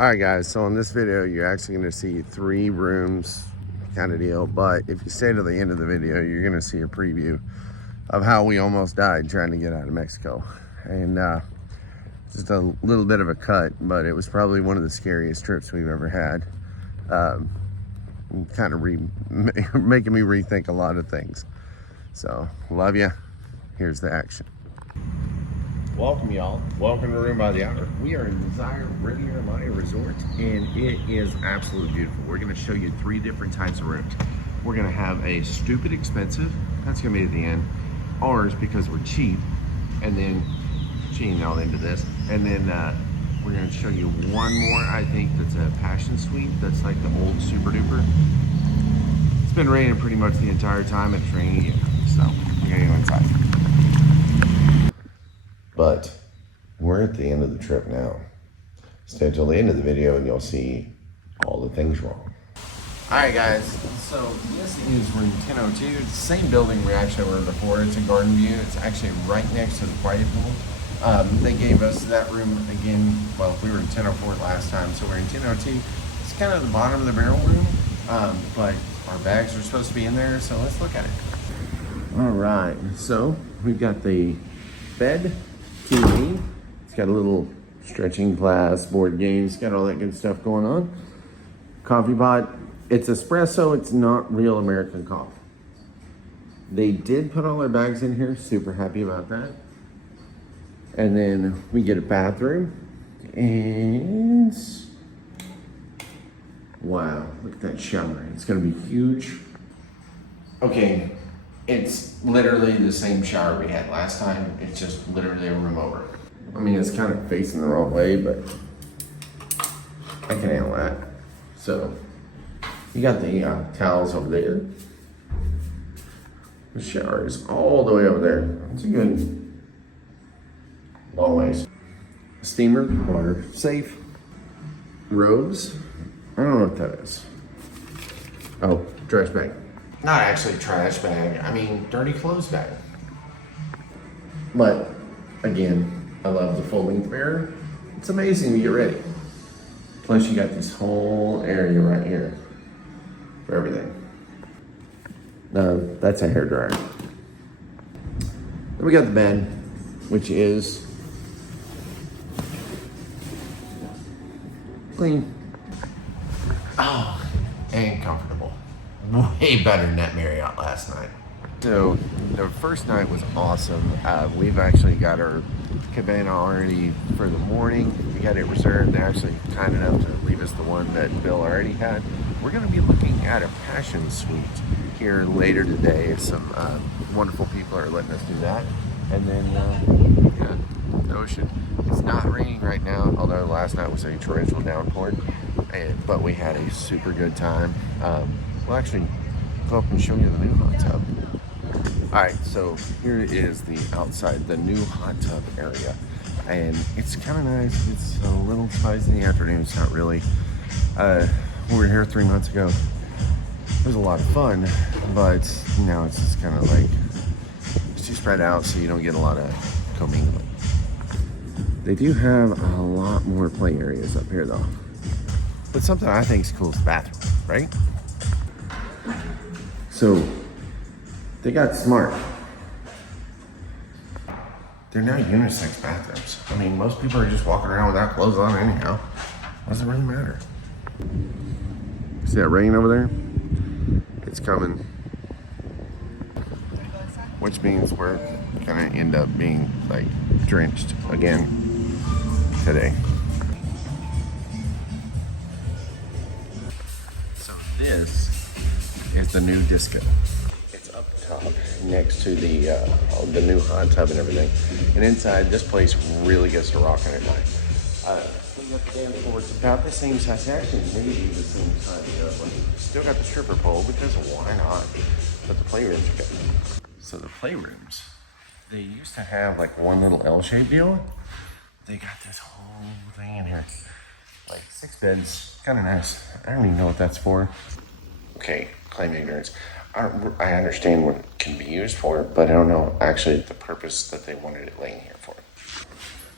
All right, guys, so in this video, you're actually going to see 3 rooms kind of deal. But if you stay to the end of the video, you're going to see a preview of how we almost died trying to get out of Mexico. And just a little bit of a cut, but it was probably one of the scariest trips we've ever had. Kind of making me rethink a lot of things. So, love ya. Here's the action. Welcome, y'all. Welcome to Room by the Hour. We are in Desire Riviera Maya Resort, and it is absolutely beautiful. We're going to show you 3 different types of rooms. We're going to have a stupid expensive. That's going to be at the end. Ours, because we're cheap. And then, cheating all into this. And then we're going to show you one more, I think, that's a passion suite. That's like the old super duper. It's been raining pretty much the entire time. It's raining again. So, we're going to go inside. But we're at the end of the trip now. Stay until the end of the video and you'll see all the things wrong. All right, guys, so this is room 1002. It's the same building we actually were before. It's a garden view. It's actually right next to the quiet pool. They gave us that room again. Well, we were in 1004 last time, so we're in 1002. It's kind of the bottom of the barrel room, but our bags are supposed to be in there, so let's look at it. All right, so we've got the bed, TV. It's got a little stretching glass, board games, got all that good stuff going on. Coffee pot. It's espresso. It's not real American coffee. They did put all our bags in here. Super happy about that. And then we get a bathroom. And wow, look at that shower. It's gonna be huge. Okay. It's literally the same shower we had last time. It's just literally a room over. I mean, it's kind of facing the wrong way, but I can handle that. So, you got the towels over there. The shower is all the way over there. It's a good long ways. Steamer, water safe. Robes. I don't know what that is. Oh, trash bag. Not actually trash bag, I mean dirty clothes bag. But again, I love the full length mirror. It's amazing to get ready. Plus you got this whole area right here for everything. That's a hairdryer. Then we got the bed, which is clean. Oh, and comfortable. Way better than that Marriott last night. So the first night was awesome. We've actually got our cabana already for the morning. We got it reserved. They're actually kind enough to leave us the one that Bill already had. We're going to be looking at a passion suite here later today. Some wonderful people are letting us do that. And then, yeah, the ocean. It's not raining right now, although last night was a torrential downpour. But we had a super good time. We'll actually go up and show you the new hot tub. All right, so here is the outside, the new hot tub area. And it's kind of nice. It's a little spicy in the afternoon. It's not really. We were here 3 months ago. It was a lot of fun, but now it's just kind of like, it's too spread out so you don't get a lot of commingling. They do have a lot more play areas up here though. But something I think is cool is the bathroom, right? So, they got smart. They're now unisex bathrooms. I mean, most people are just walking around without clothes on anyhow. What does it really matter? See that rain over there? It's coming. Which means we're gonna end up being like drenched again today. So this is the new disco. It's up top next to the new hot tub and everything. And inside, this place really gets to rocking at night. We got the dance floor. It's about the same size, actually maybe the same size as the other one. Still got the stripper pole because why not? But the playrooms are good. So the playrooms, they used to have like one little L-shaped deal. They got this whole thing in here. Like 6 beds, kind of nice. I don't even know what that's for. Okay, claim ignorance. I understand what it can be used for, but I don't know actually the purpose that they wanted it laying here for.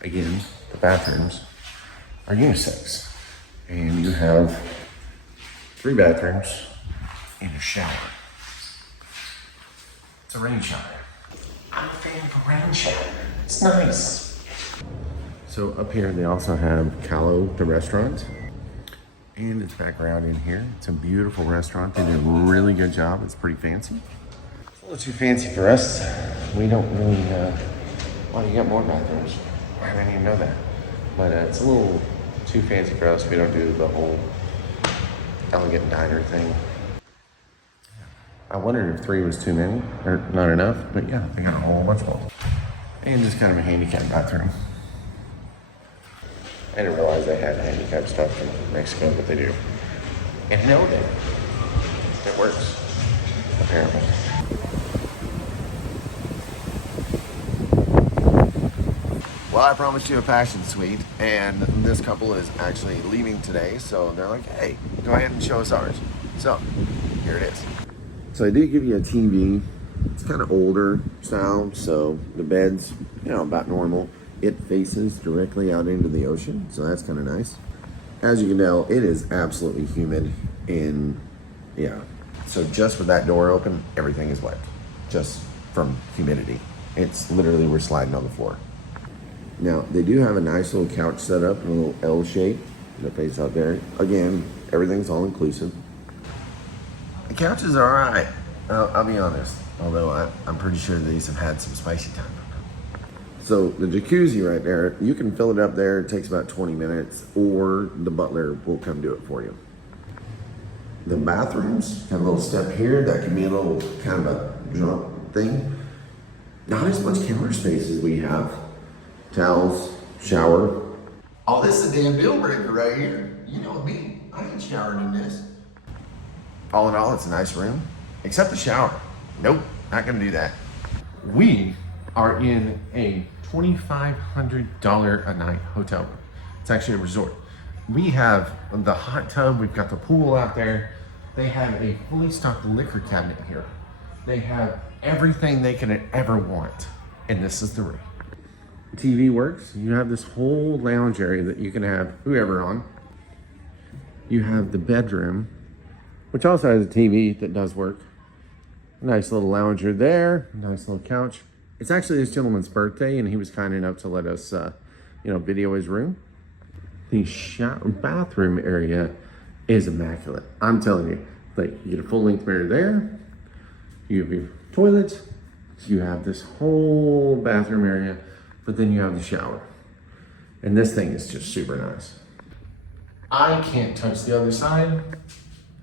Again, the bathrooms are unisex. And you have 3 bathrooms and a shower. It's a rain shower. I'm a fan of a rain shower. It's nice. So up here they also have Calo, the restaurant. And it's back around in here. It's a beautiful restaurant. They did a really good job. It's pretty fancy. It's a little too fancy for us. We don't really, well, you got more bathrooms. I didn't even know that. But it's a little too fancy for us. We don't do the whole elegant diner thing. I wondered if 3 was too many, or not enough, but yeah, they got a whole bunch more. And just kind of a handicapped bathroom. I didn't realize they had handicapped stuff in Mexico, but they do. And no, it works, apparently. Well, I promised you a passion suite, and this couple is actually leaving today, so they're like, hey, go ahead and show us ours. So, here it is. So I did give you a TV. It's kind of older style, so the bed's, about normal. It faces directly out into the ocean, so that's kind of nice. As you can tell, it is absolutely humid, and yeah. So just with that door open, everything is wet, just from humidity. It's literally, we're sliding on the floor. Now, they do have a nice little couch set up in a little L shape that face out there. Again, everything's all inclusive. The couches are all right, I'll be honest. Although I'm pretty sure these have had some spicy time. So the jacuzzi right there, you can fill it up there. It takes about 20 minutes, or the butler will come do it for you. The bathrooms have a little step here that can be a little kind of a jump thing. Not as much counter space as we have. Towels, shower. Oh, this is a damn deal breaker right here. You know me, I ain't showered in this. All in all, it's a nice room, except the shower. Nope, not gonna do that. We are in a $2,500 a night hotel room. It's actually a resort. We have the hot tub, we've got the pool out there. They have a fully stocked liquor cabinet here. They have everything they can ever want, and this is the room. TV works. You have this whole lounge area that you can have whoever on. You have the bedroom, which also has a TV that does work. Nice little lounger there, nice little couch. It's actually this gentleman's birthday, and he was kind enough to let us, video his room. The bathroom area is immaculate. I'm telling you, like, you get a full-length mirror there. You have your toilet. You have this whole bathroom area, but then you have the shower. And this thing is just super nice. I can't touch the other side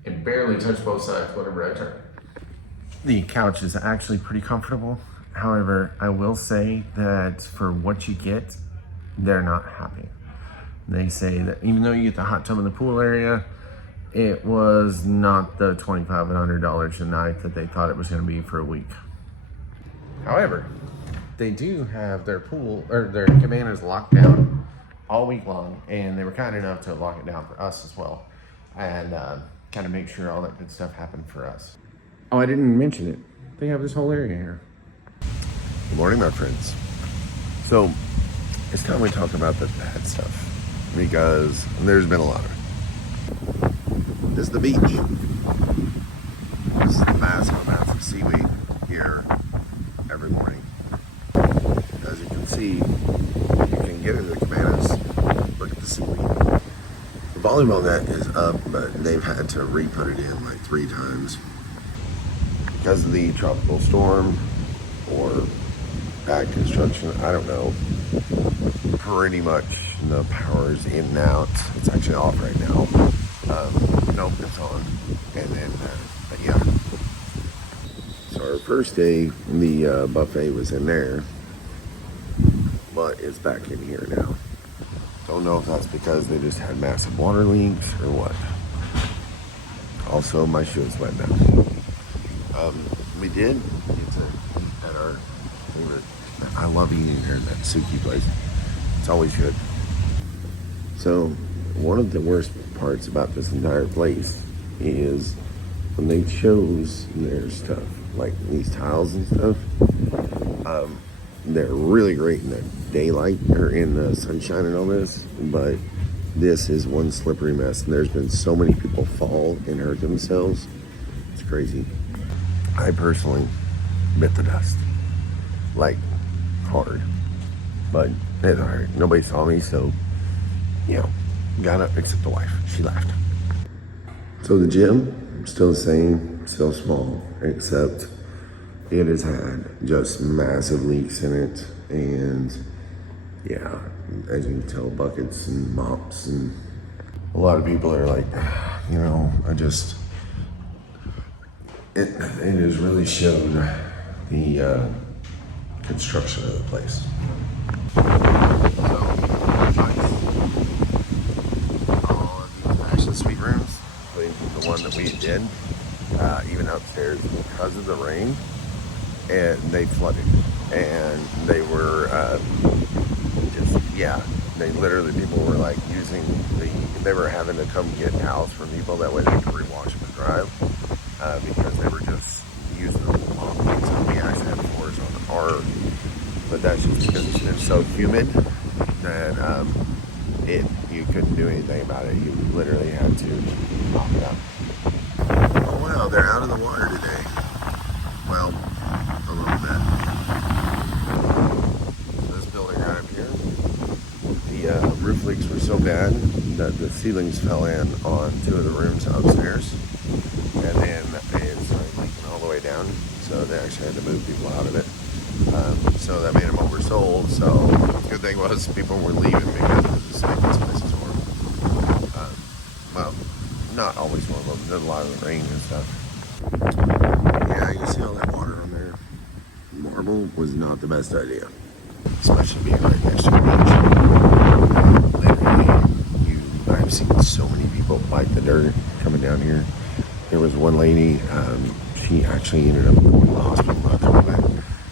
and barely touch both sides whenever I turn. The couch is actually pretty comfortable. However, I will say that for what you get, they're not happy. They say that even though you get the hot tub in the pool area, it was not the $2,500 a night that they thought it was going to be for a week. However, they do have their pool, or their cabanas locked down all week long, and they were kind enough to lock it down for us as well, and kind of make sure all that good stuff happened for us. Oh, I didn't mention it. They have this whole area here. Good morning, my friends. So, it's time we talk about the bad stuff, because there's been a lot of it. This is the beach. This is the massive amounts of seaweed here every morning. As you can see, you can get into the cabanas, look at the seaweed. The volleyball net is up, but they've had to re-put it in like 3 times because of the tropical storm or bad construction. I don't know. Pretty much the power's in and out. It's actually off right now. Nope, it's on. And then, but yeah. So our first day, the buffet was in there, but it's back in here now. Don't know if that's because they just had massive water leaks or what. Also, my shoes wet now. We did get to eat at our favorite. I love eating here at that sushi place. It's always good. So, one of the worst parts about this entire place is when they chose their stuff, like these tiles and stuff. They're really great in the daylight or in the sunshine and all this, but this is one slippery mess, and there's been so many people fall and hurt themselves. It's crazy. I personally bit the dust, like hard, but it's alright. Nobody saw me, so got up except the wife. She laughed. So the gym, still the same, still small, except it has had just massive leaks in it, and yeah, as you can tell, buckets and mops, and a lot of people are like, it has really shown the construction of the place. So, all of these actual suite rooms, including the one that we did, even upstairs, because of the rain, and they flooded, and they were they literally, people were like using they were having to come get towels from people that way they could rewash and drive, because they were just using them long. So we actually had floors on our, but that's just because it's been so humid that you couldn't do anything about it. You literally had to mop it up. Oh wow, they're out of the water today. Well, a little bit. This building right up here, the roof leaks were so bad that the ceilings fell in on 2 of the rooms upstairs, and then it started leaking all the way down, so they actually had to move people out of it. So that made them oversold. So the good thing was people were leaving because it was just like, this place is horrible. Well, not always horrible, but there's a lot of the rain and stuff. Yeah, you can see all that water on there. Marble was not the best idea, especially being right next to the beach. Literally, I've seen so many people bite the dirt coming down here. There was one lady, she actually ended up going to the hospital, not coming back.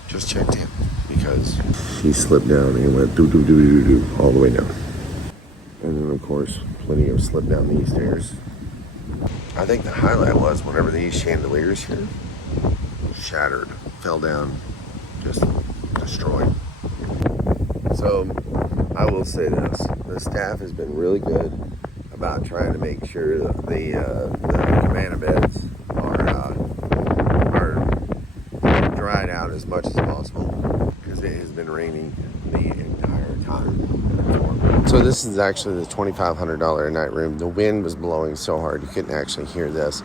Just checked in because she slipped down and went do all the way down. And then of course, plenty of slip down these stairs. I think the highlight was whenever these chandeliers here shattered, fell down, just destroyed. So I will say this, the staff has been really good about trying to make sure that the cabana beds are dried out as much as possible, because it has been raining the entire time. So this is actually the $2,500 a night room. The wind was blowing so hard you couldn't actually hear this,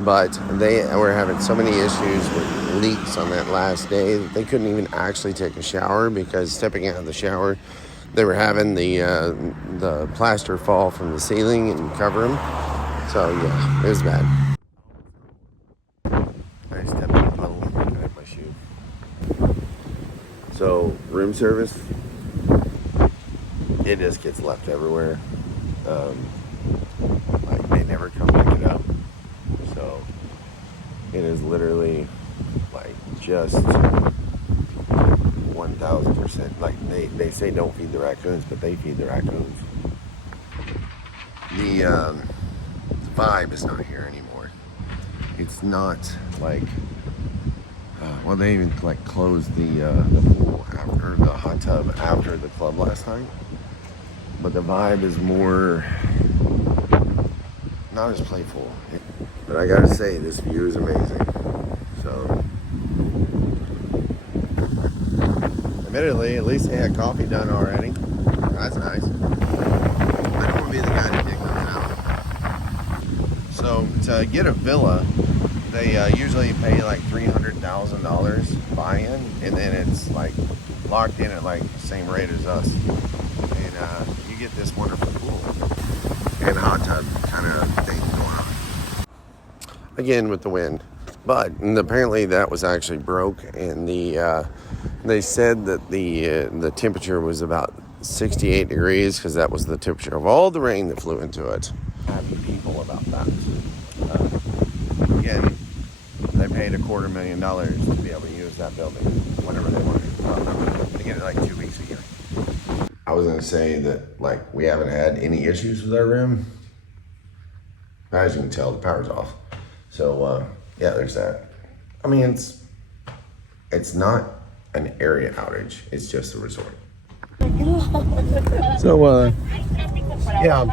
but they were having so many issues with leaks on that last day that they couldn't even actually take a shower, because stepping out of the shower, they were having the plaster fall from the ceiling and cover them. So yeah, it was bad. I stepped in a puddle and I had my shoe. So room service, it just gets left everywhere. Like they never come pick it up. So it is literally like just 1,000%. Like they say don't feed the raccoons, but they feed the raccoons. The vibe is not here anymore. It's not like well, they even like closed the pool after the hot tub after the club last night. But the vibe is more not as playful. But I gotta say, this view is amazing. So admittedly, at least they had coffee done already. That's nice. I don't want to be the guy to dig them out. So to get a villa, they usually pay like $300,000 buy-in, and then it's like locked in at like the same rate as us. And you get this wonderful pool and hot tub kind of thing going on. Again with the wind. But apparently that was actually broke, and they said that the temperature was about 68 degrees, because that was the temperature of all the rain that flew into it. Happy people about that. Again, they paid $250,000 to be able to use that building whenever they wanted. They get it like 2 weeks a year. I was gonna say that like we haven't had any issues with our room. As you can tell, the power's off. So yeah, there's that. I mean, it's not an area outage. It's just a resort. So Yeah,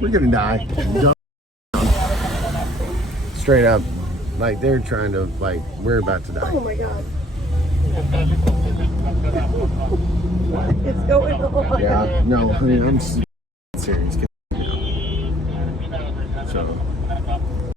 we're gonna die. Straight up, like they're trying to, like, we're about to die. Oh my god. What is going on? Yeah, no, I mean, I'm serious. So,